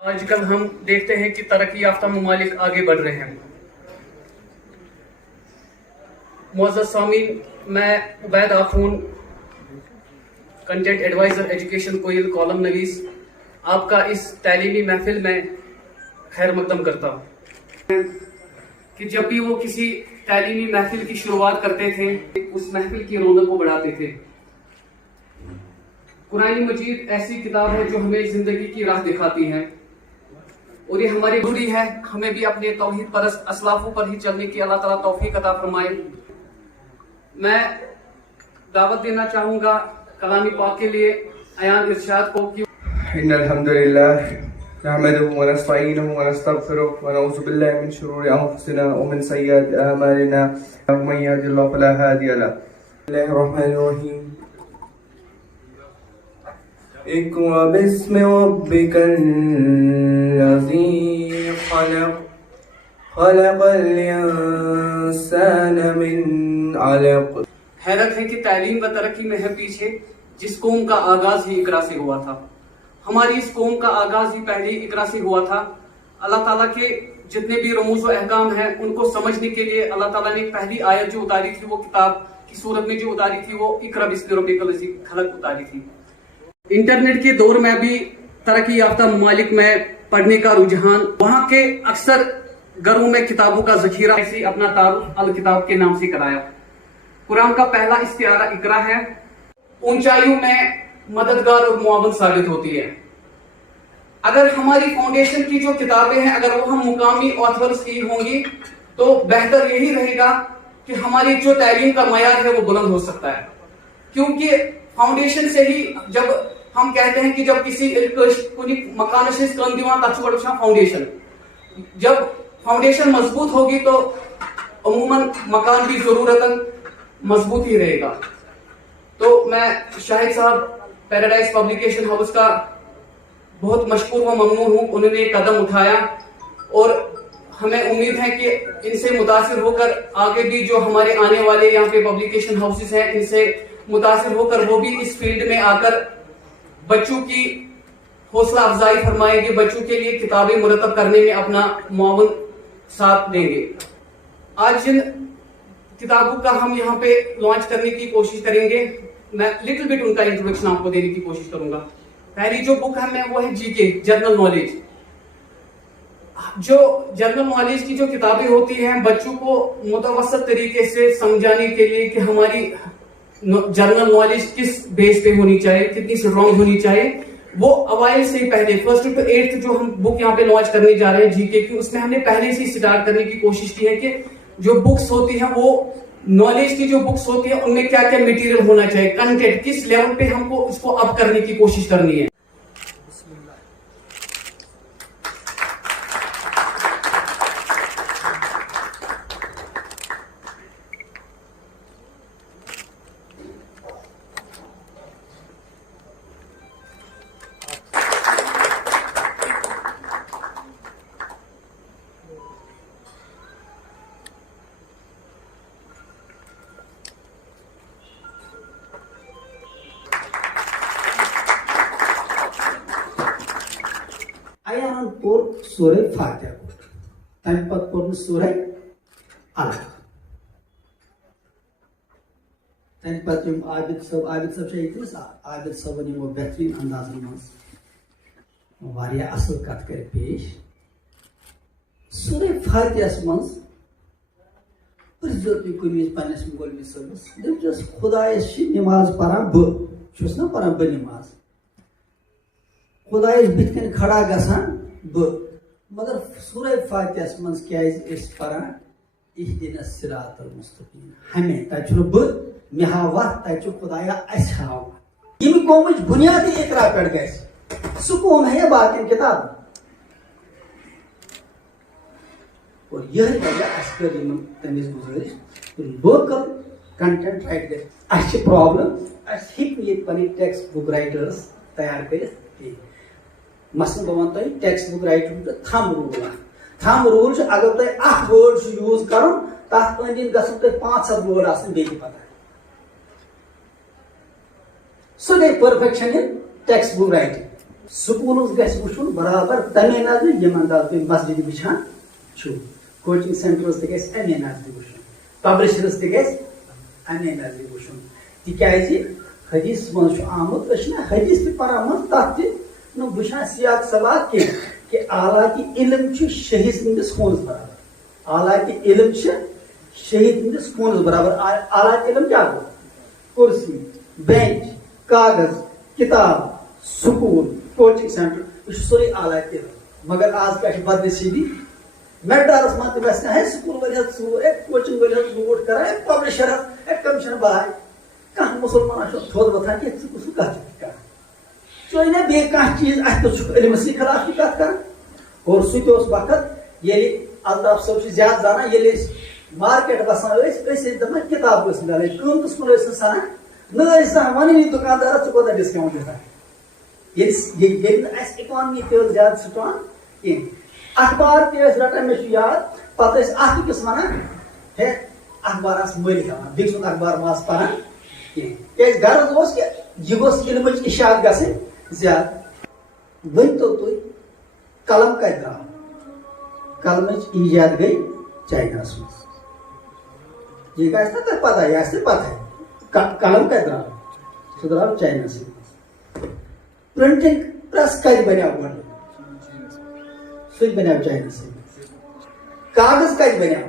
آج کل ہم دیکھتے ہیں کہ ترقی یافتہ ممالک آگے بڑھ رہے ہیں۔ معزز سامعین، میں عبید آخون، کنٹینٹ ایڈوائزر ایجوکیشن کوئل، کالم نویس، آپ کا اس تعلیمی محفل میں خیر مقدم کرتا ہوں کہ جب بھی وہ کسی تعلیمی محفل کی شروعات کرتے تھے اس محفل کی رونق کو بڑھاتے تھے۔ قرآن مجید ایسی کتاب ہے جو ہمیں زندگی کی راہ دکھاتی ہے، اور یہ ہماری ضروری ہے ہمیں بھی اپنے توحید پرست اسلافوں پر ہی چلنے کی اللہ تعالیٰ توفیق عطا فرمائے۔ میں دعوت دینا چاہوں گا کلام پاک کے لیے عیان ارشاد کو کہ ان الحمد للہ نحمده ونستعینه ونستغفره ونعوذ باللہ من شرور انفسنا ومن سیئات اعمالنا من یهد اللہ فلا هادی له۔ بسم اللہ الرحمن الرحیم۔ اقرأ باسم ربک الذی خلق خلق الانسان من علق۔ حیرت ہے کہ تعلیم و ترقی میں ہے پیچھے جس قوم کا آغاز ہی اقرا سے ہوا تھا۔ ہماری اس قوم کا آغاز ہی پہلے اقرا سے ہوا تھا۔ اللہ تعالیٰ کے جتنے بھی رموز و احکام ہیں ان کو سمجھنے کے لیے اللہ تعالیٰ نے پہلی آیت جو اتاری تھی وہ کتاب کی صورت میں جو اتاری تھی وہ اقرأ باسم ربک الذی خلق اتاری تھی۔ انٹرنیٹ کے دور میں بھی ترقی یافتہ ممالک میں پڑھنے کا رجحان، وہاں کے اکثر گھروں میں کتابوں کا ذخیرہ ایسے اپنا تعارف الکتاب کے نام سے کرایا۔ قرآن کا پہلا استعارہ اقرا ہے، اونچائیوں میں مددگار اور معاون ثابت ہوتی ہے۔ اگر ہماری فاؤنڈیشن کی جو کتابیں ہیں اگر وہ ہم مقامی آتھرز کی ہوں گی تو بہتر یہی رہے گا کہ ہماری جو تعلیم کا معیار ہے وہ بلند ہو سکتا ہے، کیونکہ فاؤنڈیشن سے ہی جب ہم کہتے ہیں کہ جب کسی مکانش فاؤنڈیشن، جب فاؤنڈیشن مضبوط ہوگی تو عموماً مکان بھی ضرورتاً مضبوط ہی رہے گا۔ تو میں شاہد صاحب پیراڈائز پبلیکیشن ہاؤس کا بہت مشکور و ممنون ہوں، انہوں نے قدم اٹھایا اور ہمیں امید ہے کہ ان سے متاثر ہو کر آگے بھی جو ہمارے آنے والے یہاں پہ پبلیکیشن ہاؤسز ہیں ان سے متاثر ہو کر وہ بھی اس فیلڈ میں آ کر بچوں کی حوصلہ افزائی فرمائیں گے، بچوں کے لیے کتابیں مرتب کرنے میں اپنا معاون ساتھ دیں گے۔ آج جن کتابوں کا ہم یہاں پہ لانچ کرنے کی کوشش کریں گے، میں لٹل بٹ ان کا انٹروڈکشن آپ کو دینے کی کوشش کروں گا۔ پہلی جو بک ہے وہ ہے جی کے، جنرل نالج۔ جو جنرل نالج کی جو کتابیں ہوتی ہیں بچوں کو متوسط طریقے سے سمجھانے کے لیے کہ ہماری جنرل نالج کس بیس پہ ہونی چاہیے، کتنی اسٹرانگ ہونی چاہیے، وہ اوائل سے ہی پہلے 1st to 8th جو ہم بک یہاں پہ لانچ کرنے جا رہے ہیں جی کے کی، اس میں ہم نے پہلے سے ہی سٹارٹ کرنے کی کوشش کی ہے کہ جو بکس ہوتی ہیں وہ نالج کی جو بکس ہوتی ہیں ان میں کیا کیا میٹیریل ہونا چاہیے، کنٹینٹ کس لیول پہ ہم کو اس کو اپ کرنے کی کوشش کرنی ہے۔ عیان پور سورہ فاتحہ تم پتہ پور سورہ علق، تم پتہ عابد صاحب عابد صاحب یمو بہترین انداز مز واریاہ اصل کت کر پیش۔ سورہ فاتحہ مز پرزو تھی کن پنس مولوی صاحبس دپس خدایس نماز پران بہس نا پران بہ نماز، خدایس بت کن کھڑا گژھان مگر سورہ فاتحہ مز کیاز پران اہدنا الصراط المستقیم، ہمیں تہ مے ہاو وتھ تہ خدایا اس ہاو یم قومچ بنیادی اقرا پہ گژھِ سہ قوم ہے باقین کتاب، اور یہ وجہ اس کر تمس گزارش لوکل کنٹینٹ رائٹ گژھِ۔ اس پرابلم اس ہیک یہ پنی ٹیکسٹ بک رائٹرس تیار کرت مثلاً بہ ون تہ ٹیکسٹ بک رائٹر تھم رول اگر تہ اخ وٲڈ یوز کرن تک أنٛدۍ أنٛدۍ گژھن تہ 5-7 وٲڈ آسن بیٚیہِ پتہ، سۄ گٔے perfection in textbook writing. Schools گژھِ وٕچھُن برابر تمے نظرِ یِمن دل تُہۍ مسجد وٕچھان چھُو کوچنگ سینٹرز تہِ گژھِ امے نظرِ وٕچھُن پبلشرز تہِ گژھِ امے نظرِ وٕچھُن تِکیازِ حدیث منٛز چھُ آمُت أسۍ چھِنہ حدیث تہِ پران منٛز تتھ تہِ نہٕ وٕچھان سیاق سباق کینٛہہ کہ اعلیٰ کہ علم چھُ شہید سٕنٛدِس خوٗنس برابر اعلیٰ کہ علم چھِ شہید سٕنٛدِس خوٗنس برابر اعلیٰ علم کیٛاہ گوٚو کرسی بینچ کاغذ کتاب سکول کوچنگ سینٹر یہ سورے اعلیٰ علم مگر آز کیا بدنصیبی میٹارس من تہِ گژھِ ہے سکول وٲلۍ حظ ژوٗر ہے کوچنگ وٲلۍ حظ لوٗٹ کران ہے پبلشر حظ ہے کمشن بہاے کانٛہہ مُسلمان آسہِ تھوٚد وۄتھان کہِ ژٕ کُس کتھ چھُکھ کران ژٕ نا بیٚیہِ کانٛہہ چیٖز اَتھ تہِ چھُکھ علمسٕے خلاف یہِ کتھ کران اور سُہ تہِ اوس وقت ییٚلہِ الطاف صٲب چھُ زیادٕ زانان ییٚلہِ أسۍ مارکیٹ وسان ٲسۍ ٲسۍ دپان کِتاب ٲسۍ مِلان قۭمتس کُن ٲسۍ نہٕ سنان نہ ٲسۍ زانٛہہ ونٲنی دُکاندارس ژٕ کوتاہ ڈسکاونٹ دِوان ییٚلہِ نہٕ اَسہِ اِکانمی تہِ ٲس زیادٕ سٹرانگ کینٛہہ اخبار تہِ ٲسۍ رٹان مےٚ چھُ یاد پتہٕ ٲسۍ اکھ أکِس ونان ہے اخبار آس مٔلۍ ہٮ۪وان بیٚکہِ سُنٛد اخبار ما آس پران کینٛہہ کیازِ غرض اوس کہِ یہِ گوٚژھ علمٕچ اِشاعت گژھٕنۍ زیادٕ ؤنۍتو تُہۍ قلم کتہِ درٛاو قلمٕچ ایجاد گٔے چایناہس منٛز یہِ آسہِ نا تۄہہِ پتہ یہِ آسہِ نہٕ پتہ قلم کتہِ درٛاو سُہ درٛاو چایناسٕے منٛز پرنٹنگ پریس کتہِ بنیو گۄڈٕ سُہ تہِ بنیو چایناسٕے منٛز کاغذ کتہِ بنیو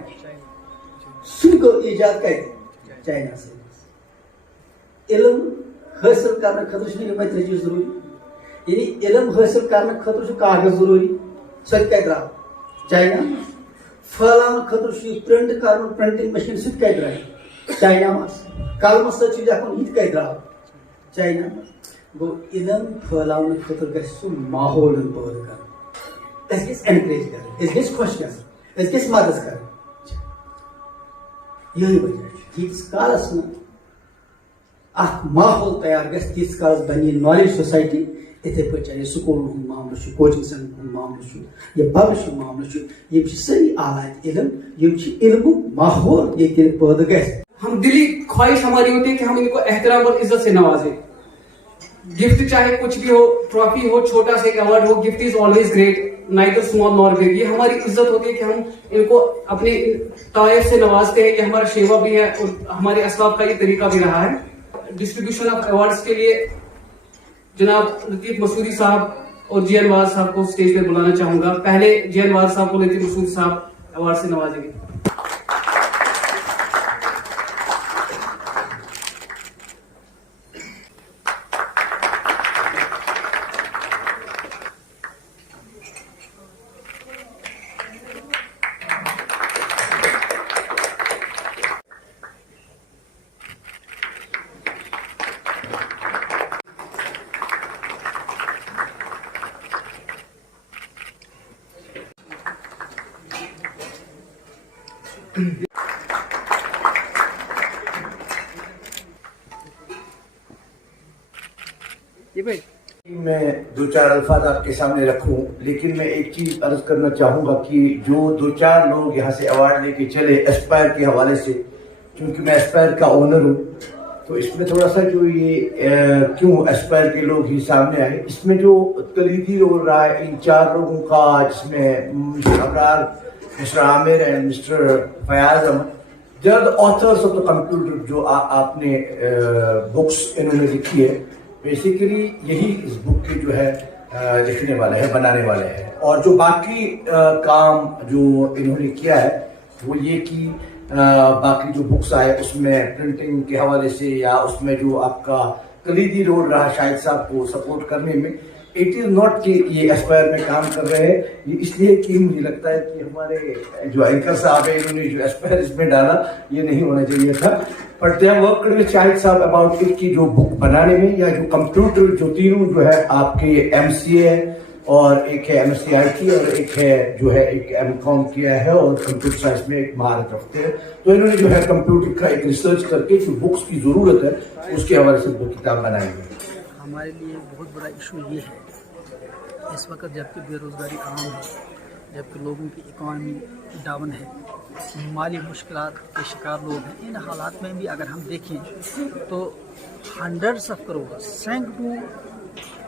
سُہ گوٚو ایجاد کتہِ چایناسٕے منٛز علم حٲصِل کرنہٕ خٲطرٕ چھُنہٕ یِمے ترٛےٚ چیٖز ضروٗری یعنی علم حٲصِل کرنہٕ خٲطرٕ چھُ کاغذ ضروٗری سُہ تہِ کتہِ درٛاو چاینا منٛز پھٔہلاونہٕ خٲطرٕ چھُ یہِ پرنٹ کرُن پرنٹنگ مشیٖن سُہ تہِ کتہِ درٛاے چاینا منٛز قلمہٕ سۭتۍ چھُ لیکھُن یہِ تہِ کتہِ درٛاو چاینا منٛز گوٚو علم پھٔہلاونہٕ خٲطرٕ گژھِ سُہ ماحول پٲدٕ کرُن أسۍ گژھِ اینکریج کرٕنۍ أسۍ گژھِ خۄش گژھٕنۍ أسۍ گژھِ مدد کرٕنۍ یہے وجہ چھُ ییٖتِس کالس نہٕ اکھ ماحول تیار گژھِ تیٖتِس کالس بنہِ یہِ نالیج سوسایٹی یِتھے پٲٹھۍ چاہے سکوٗلن ہُنٛد معاملہٕ چھُ کوچنگ سینٹرن ہُنٛد معاملہٕ چھُ یا پبلشنگ معاملہٕ چھُ یِم چھِ سٲری اعلیٰ علم یِم چھِ علمُک ماحول ییٚتہِ پٲدٕ گژھِ ہم دلی خواہش ہماری ہوتی ہے کہ ہم ان کو احترام اور عزت سے نوازیں گفٹ چاہے کچھ بھی ہو ٹرافی ہو چھوٹا سا ایک award who gift is always great neither small نار بگ یہ ہماری عزت ہوتی ہے کہ ہم ان کو اپنے طائف سے نوازتے ہیں یہ ہمارا شیوا بھی ہے اور ہمارے اسباب کا یہ طریقہ بھی رہا ہے ڈسٹریبیوشن آف ایوارڈز کے لیے جناب لطیف مسعودی صاحب اور جی این واز صاحب کو اسٹیج پہ بلانا چاہوں گا پہلے جی این واز صاحب کو لطیف مسعودی صاحب ایوارڈ سے نوازیں گے میں دو چار الفاظ آپ کے سامنے رکھوں لیکن میں ایک چیز عرض کرنا چاہوں گا کہ جو دو چار لوگ یہاں سے ایوارڈ لے کے چلے ایسپائر کے حوالے سے کیونکہ میں ایسپائر کا اونر ہوں تو اس میں تھوڑا سا جو یہ کیوں ایسپائر کے لوگ ہی سامنے آئے اس میں جو کلیدی رول رہا ہے ان چار لوگوں کا جس میں mister Abrar mister Aamir and mister Fayaz Ahmed جلد آتھرس آف دا کمپیوٹر جو آپ نے بکس انہوں نے لکھی ہے بیسیکلی یہی اس بک کے جو ہے لکھنے والے ہیں بنانے والے ہیں اور جو باقی کام جو انہوں نے کیا ہے وہ یہ کہ باقی جو بکس آئے اس میں پرنٹنگ کے حوالے سے یا اس میں جو آپ کا کلیدی رول رہا شاہد صاحب کو سپورٹ کرنے میں اٹ از ناٹ کہ یہ ایسپائر میں کام کر رہے ہیں یہ اس لیے کہ مجھے لگتا ہے کہ ہمارے جو اینکر صاحب ہیں انہوں نے جو ایسپائر اس میں ڈالا یہ نہیں ہونا چاہیے تھا but they have worked with Shahid صاحب اباؤٹ اٹ کی جو بک بنانے میں یا جو کمپیوٹر جو تینوں جو ہے آپ کے ایم سی اے اور ایک ہے M S C I T اور ایک ہے جو ہے ایک ایم کام کیا ہے اور کمپیوٹر سائنس میں ایک مہارت رکھتے ہیں تو انہوں نے جو ہے کمپیوٹر کا ایک ریسرچ کر کے جو بکس کی ضرورت ہے اس کے حوالے سے وہ کتاب بنائی ہے. ہمارے لیے بہت بڑا ایشو یہ ہے اس وقت جب کہ بے روزگاری عام ہے جب کہ لوگوں کی اکانومی ڈاؤن ہے مالی مشکلات کے شکار لوگ ہیں ان حالات میں بھی اگر ہم دیکھیں تو ہنڈریڈس آف کروڑ سینکڑوں